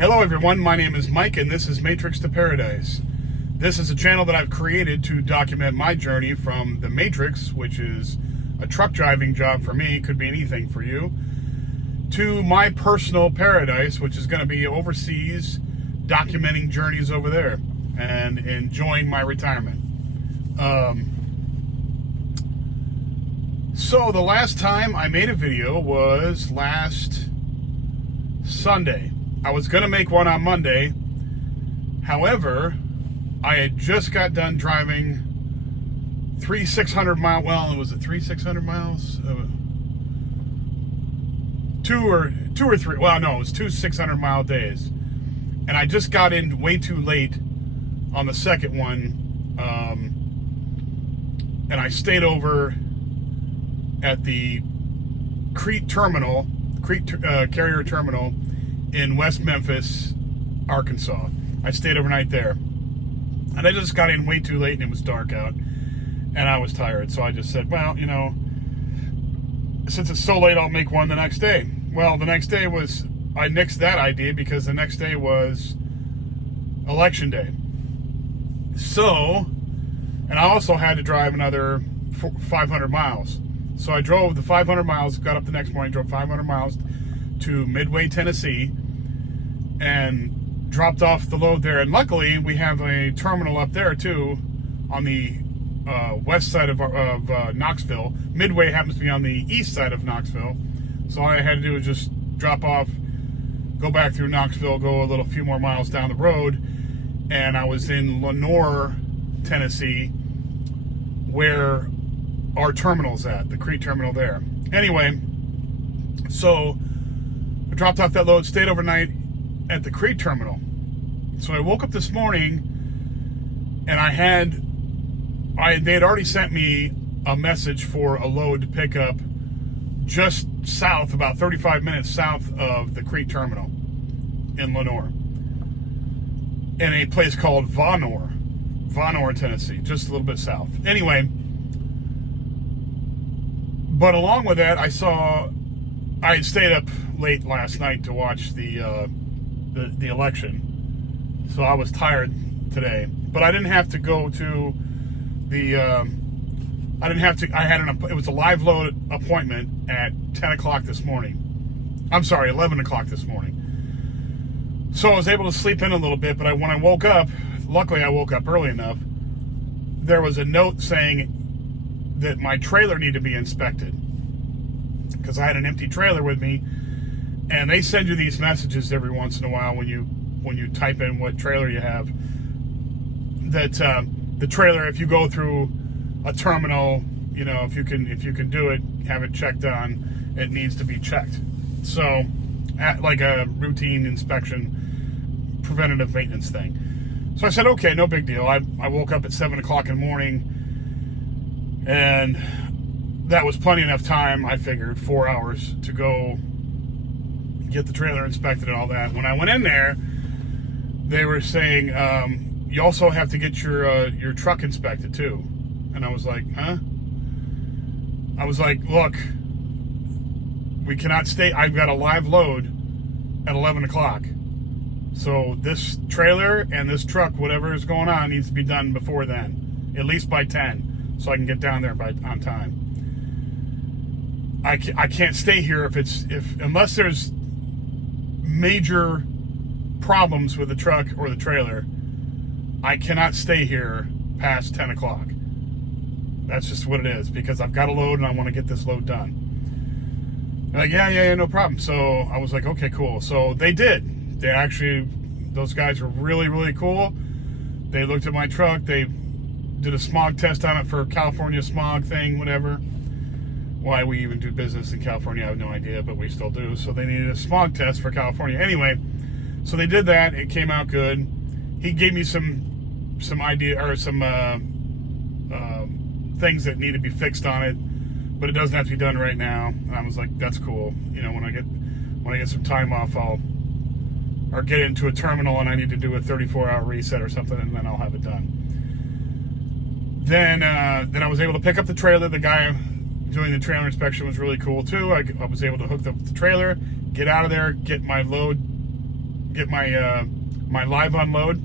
Hello everyone, my name is Mike and this is Matrix to Paradise. This is a channel that I've created to document my journey from the Matrix, which is a truck driving job for me, could be anything for you, to my personal paradise, which is going to be overseas, documenting journeys over there and enjoying my retirement. So the last time I made a video was last Sunday. I was going to make one on Monday. However, I had just got done driving three 600-mile, well, was it 600 miles? Two or three, well, no, it was two 600-mile days. And I just got in way too late on the second one. And I stayed over at the Crete Terminal, Carrier Terminal in West Memphis, Arkansas. I stayed overnight there. And I just got in way too late and it was dark out. And I was tired. So I just said, well, you know, since it's so late, I'll make one the next day. Well, the next day was, I nixed that idea because the next day was election day. So, and I also had to drive another 500 miles. So I drove the 500 miles, got up the next morning, drove 500 miles to Midway, Tennessee, and dropped off the load there. And luckily, we have a terminal up there too, on the west side of Knoxville. Midway happens to be on the east side of Knoxville. So all I had to do was just drop off, go back through Knoxville, go a few more miles down the road, and I was in Lenoir, Tennessee, where our terminal's at, the Crete Terminal there. Anyway, so I dropped off that load, stayed overnight at the Crete Terminal. So I woke up this morning and they had already sent me a message for a load to pick up just south, about 35 minutes south of the Crete Terminal in Lenoir, in a place called Vonore, Tennessee, just a little bit south. Anyway, but along with that, I had stayed up late last night to watch the election, so I was tired today. But I didn't have to go to the. It was a live load appointment at 10 o'clock this morning. I'm sorry, 11 o'clock this morning. So I was able to sleep in a little bit, but when I woke up, luckily I woke up early enough, there was a note saying that my trailer needed to be inspected because I had an empty trailer with me, and they send you these messages every once in a while when you type in what trailer you have, that the trailer, if you go through a terminal, you know, if you can do it, have it checked on, it needs to be checked. So, like a routine inspection, preventative maintenance thing. So I said, okay, no big deal. I woke up at 7 o'clock in the morning, and that was plenty enough time, I figured, 4 hours to go get the trailer inspected and all that. When I went in there, they were saying, you also have to get your truck inspected too. And I was like, huh? I was like, look, we cannot stay. I've got a live load at 11 o'clock. So this trailer and this truck, whatever is going on, needs to be done before then, at least by 10, so I can get down there on time. I can't stay here unless there's major problems with the truck or the trailer. I cannot stay here past 10 o'clock. That's just what it is, because I've got a load and I want to get this load done. They're like, yeah, no problem. So I was like, okay, cool. So they did. Those guys were really, really cool. They looked at my truck. They did a smog test on it for California smog thing, whatever. Why we even do business in California, I have no idea, but we still do. So they needed a smog test for California. Anyway, so they did that. It came out good. He gave me some idea, or some things that need to be fixed on it, but it doesn't have to be done right now. And I was like, that's cool. You know, when I get some time off, or get into a terminal and I need to do a 34-hour reset or something, and then I'll have it done. Then I was able to pick up the trailer. The guy doing the trailer inspection was really cool too. I was able to hook up the trailer, get out of there, get my load get my my live unload,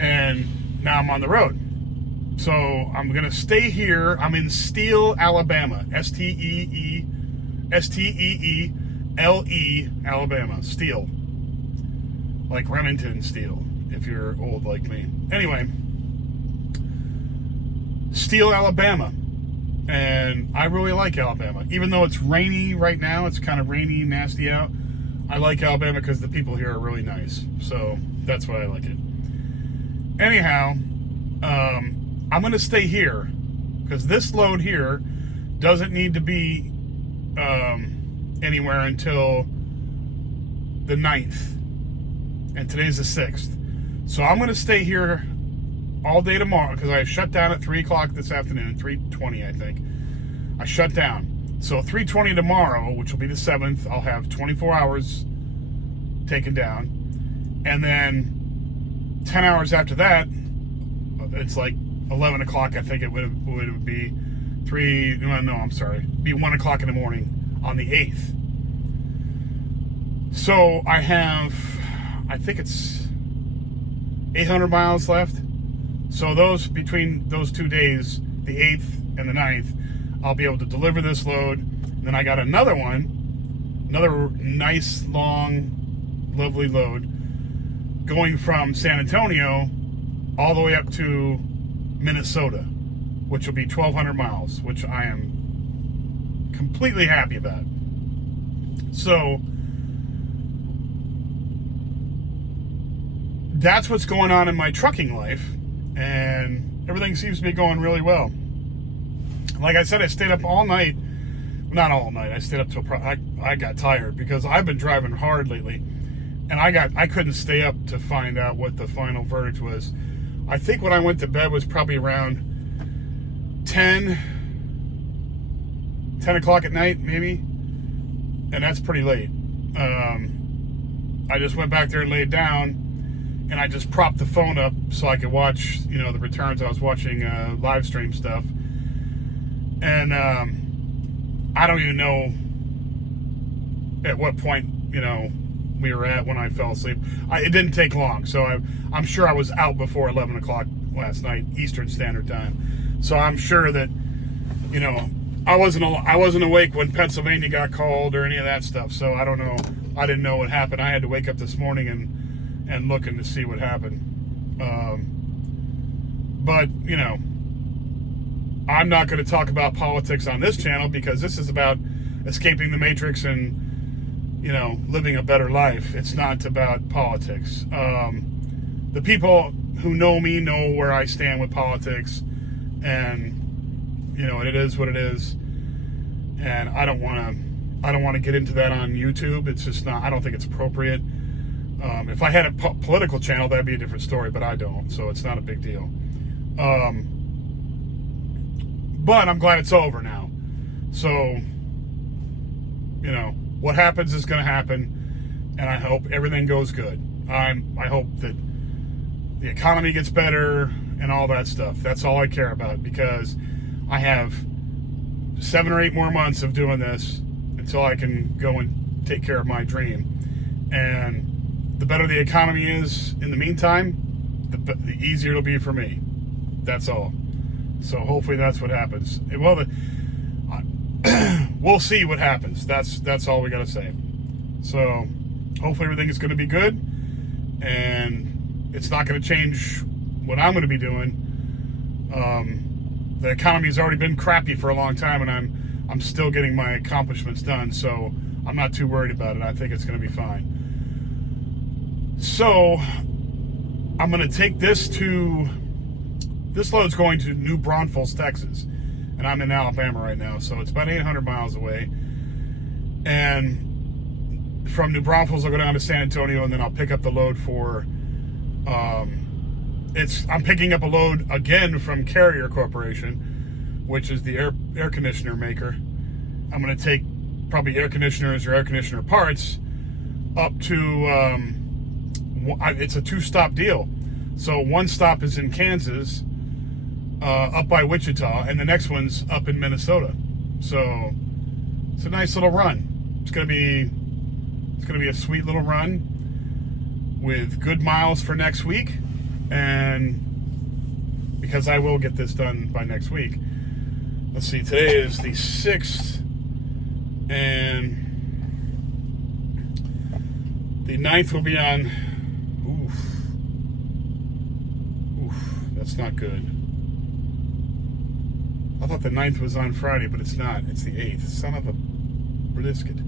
and now I'm on the road. So I'm gonna stay here. I'm in Steele, Alabama. Steele, Alabama. Steele, like Remington Steele, if you're old like me. Anyway, Steele, Alabama. And I really like Alabama. Even though it's rainy right now, it's kind of rainy, nasty out. I like Alabama because the people here are really nice. So that's why I like it. Anyhow, I'm going to stay here because this load here doesn't need to be anywhere until the 9th. And today's the 6th. So I'm going to stay here all day tomorrow because I shut down at 3 o'clock this afternoon, 3:20 I think. I shut down. So 3:20 tomorrow, which will be the 7th, I'll have 24 hours taken down. And then 10 hours after that, it's like 11 o'clock, I think it would be 1 o'clock in the morning on the 8th. So I have, I think it's 800 miles left. So between those 2 days, the 8th and the 9th, I'll be able to deliver this load. And then I got another nice, long, lovely load going from San Antonio all the way up to Minnesota, which will be 1,200 miles, which I am completely happy about. So that's what's going on in my trucking life. And everything seems to be going really well. Like I said, I stayed up all night. Not all night. I stayed up till I got tired because I've been driving hard lately, and I couldn't stay up to find out what the final verdict was. I think when I went to bed was probably around 10 o'clock at night, maybe, and that's pretty late. I just went back there and laid down. And I just propped the phone up so I could watch, the returns. I was watching live stream stuff. And I don't even know at what point, we were at when I fell asleep. It didn't take long. So I'm sure I was out before 11 o'clock last night, Eastern Standard Time. So I'm sure that, I wasn't awake when Pennsylvania got called or any of that stuff. So I don't know. I didn't know what happened. I had to wake up this morning and looking to see what happened. But, I'm not going to talk about politics on this channel because this is about escaping the matrix and, living a better life. It's not about politics. The people who know me know where I stand with politics, and, it is what it is. And I don't want to get into that on YouTube. It's just not, I don't think it's appropriate. If I had a political channel, that'd be a different story, but I don't, so it's not a big deal. But I'm glad it's over now. So, what happens is going to happen, and I hope everything goes good. I hope that the economy gets better and all that stuff. That's all I care about, because I have 7 or 8 more months of doing this until I can go and take care of my dream. And the better the economy is in the meantime, the easier it'll be for me. That's all. So hopefully that's what happens. Well, we'll see what happens. That's all we got to say. So hopefully everything is going to be good, and it's not going to change what I'm going to be doing. The economy's already been crappy for a long time, and I'm still getting my accomplishments done. So I'm not too worried about it. I think it's going to be fine. So I'm going to take this load's going to New Braunfels, Texas, and I'm in Alabama right now, so it's about 800 miles away. And from New Braunfels, I'll go down to San Antonio, and then I'll pick up the load for, I'm picking up a load again from Carrier Corporation, which is the air conditioner maker. I'm going to take probably air conditioners or air conditioner parts up to, it's a 2-stop deal. So one stop is in Kansas, up by Wichita, and the next one's up in Minnesota. So it's a nice little run. It's going to be It's going to be a sweet little run with good miles for next week. And because I will get this done by next week. Let's see, today is the 6th, and the 9th will be on. Oof, that's not good. I thought the 9th was on Friday, but it's not. It's the 8th. Son of a brisket.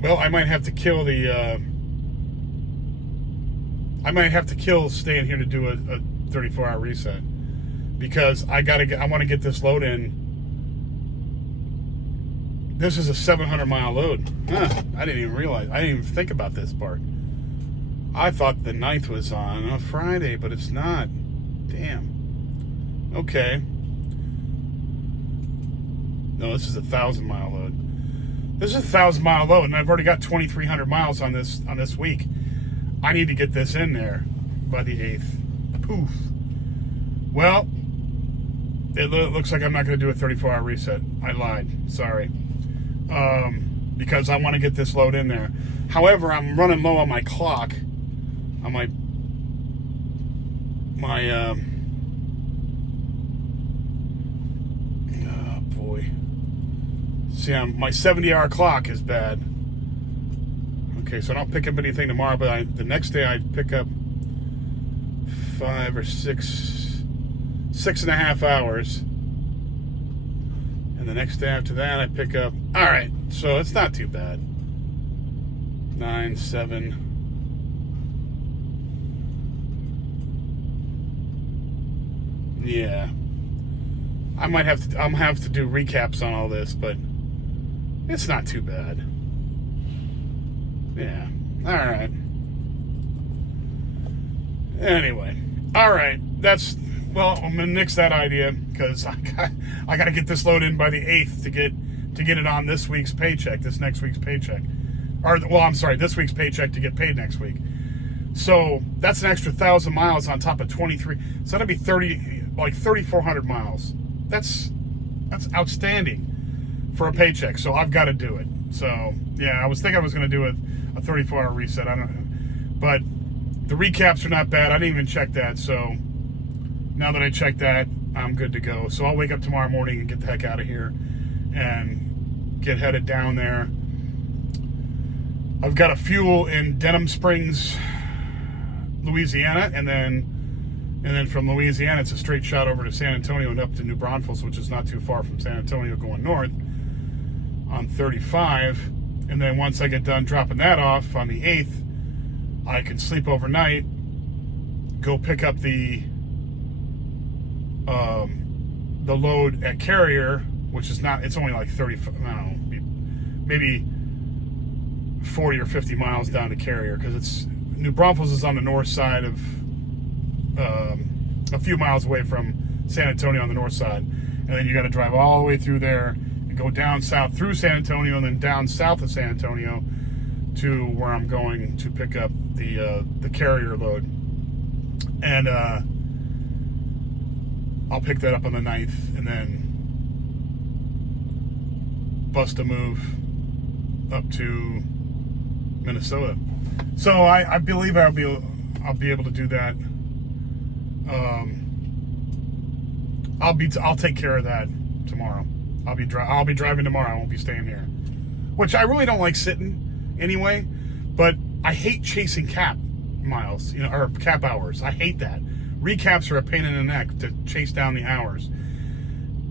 Well, I might have to kill the. I might have to kill staying here to do a 34-hour reset, because I want to get this load in. This is a 700-mile load. I didn't even realize. I didn't even think about this part. I thought the 9th was on a Friday, but it's not. Damn. Okay. No, this is a 1,000-mile load. This is a 1,000-mile load, and I've already got 2,300 miles on this week. I need to get this in there by the 8th. Poof. Well, it looks like I'm not going to do a 34-hour reset. I lied. Sorry. Because I want to get this load in there. However, I'm running low on my clock. On my oh boy. See, my 70-hour clock is bad. Okay, so I don't pick up anything tomorrow, but the next day I pick up 5 or 6.5 hours. And the next day after that I pick up, all right, so it's not too bad. 9, 7. Yeah. I'll have to do recaps on all this, but it's not too bad. Yeah. All right. Anyway. All right. Well, I'm gonna nix that idea, because I got to get this load in by the 8th to get it on this week's paycheck, this next week's paycheck, this week's paycheck to get paid next week. So that's an extra 1,000 miles on top of 23. So that'll be 3,400 miles. That's outstanding for a paycheck. So I've got to do it. So yeah, I was thinking I was going to do a 34-hour reset. I don't know, but the recaps are not bad. I didn't even check that. So now that I checked that, I'm good to go. So I'll wake up tomorrow morning and get the heck out of here and get headed down there. I've got a fuel in Denham Springs, Louisiana, and then from Louisiana it's a straight shot over to San Antonio and up to New Braunfels, which is not too far from San Antonio going north on 35. And then once I get done dropping that off on the 8th, I can sleep overnight, go pick up the load at Carrier, which is not, it's only like 30, I don't know, maybe 40 or 50 miles down to Carrier, because it's New Braunfels is on the north side of a few miles away from San Antonio on the north side, and then you got to drive all the way through there and go down south through San Antonio and then down south of San Antonio to where I'm going to pick up the Carrier load. And I'll pick that up on the 9th and then bust a move up to Minnesota. So I believe I'll be able to do that. I'll take care of that tomorrow. I'll be driving tomorrow. I won't be staying here, which I really don't like sitting anyway. But I hate chasing cap miles, or cap hours. I hate that. Recaps are a pain in the neck to chase down the hours,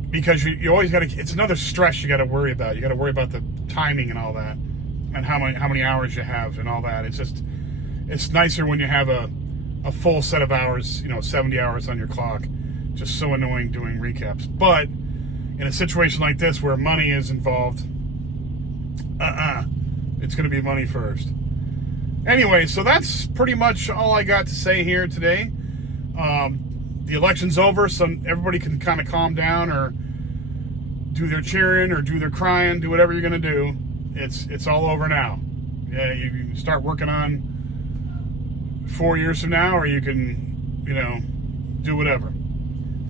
because you always got to. It's another stress you got to worry about. You got to worry about the timing and all that, and how many hours you have and all that. It's nicer when you have a full set of hours, 70 hours on your clock. Just so annoying doing recaps. But in a situation like this where money is involved, it's going to be money first. Anyway, so that's pretty much all I got to say here today. The election's over, so everybody can kind of calm down, or do their cheering, or do their crying, do whatever you're going to do. It's all over now. Yeah, you can start working on 4 years from now, or you can, do whatever.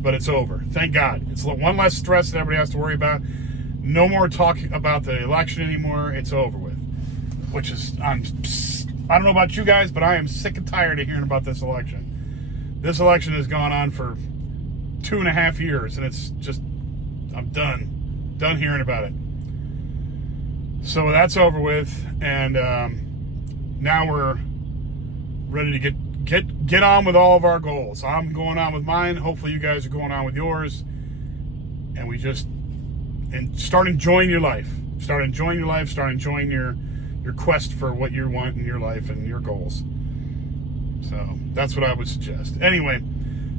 But it's over. Thank God. It's one less stress that everybody has to worry about. No more talk about the election anymore. It's over with. which is, I don't know about you guys, but I am sick and tired of hearing about this election. This election has gone on for 2.5 years, and it's just, I'm done hearing about it. So that's over with, and now we're ready to get on with all of our goals. I'm going on with mine. Hopefully you guys are going on with yours, and we just start enjoying your life. Start enjoying your life. Start enjoying your quest for what you want in your life and your goals. So that's what I would suggest. Anyway,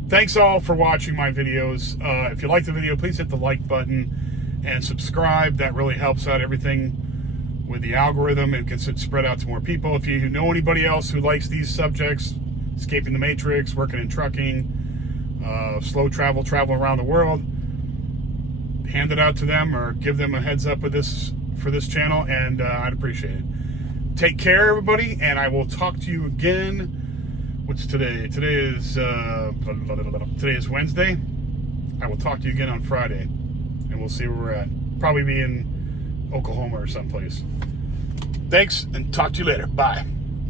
thanks all for watching my videos. If you like the video, please hit the like button and subscribe. That really helps out everything with the algorithm. It gets it spread out to more people. If you know anybody else who likes these subjects, escaping the matrix, working in trucking, slow travel around the world, hand it out to them or give them a heads up with this for this channel, and I'd appreciate it. Take care, everybody, and I will talk to you again. What's today? Today is Wednesday. I will talk to you again on Friday, and we'll see where we're at. Probably be in Oklahoma or someplace. Thanks, and talk to you later. Bye.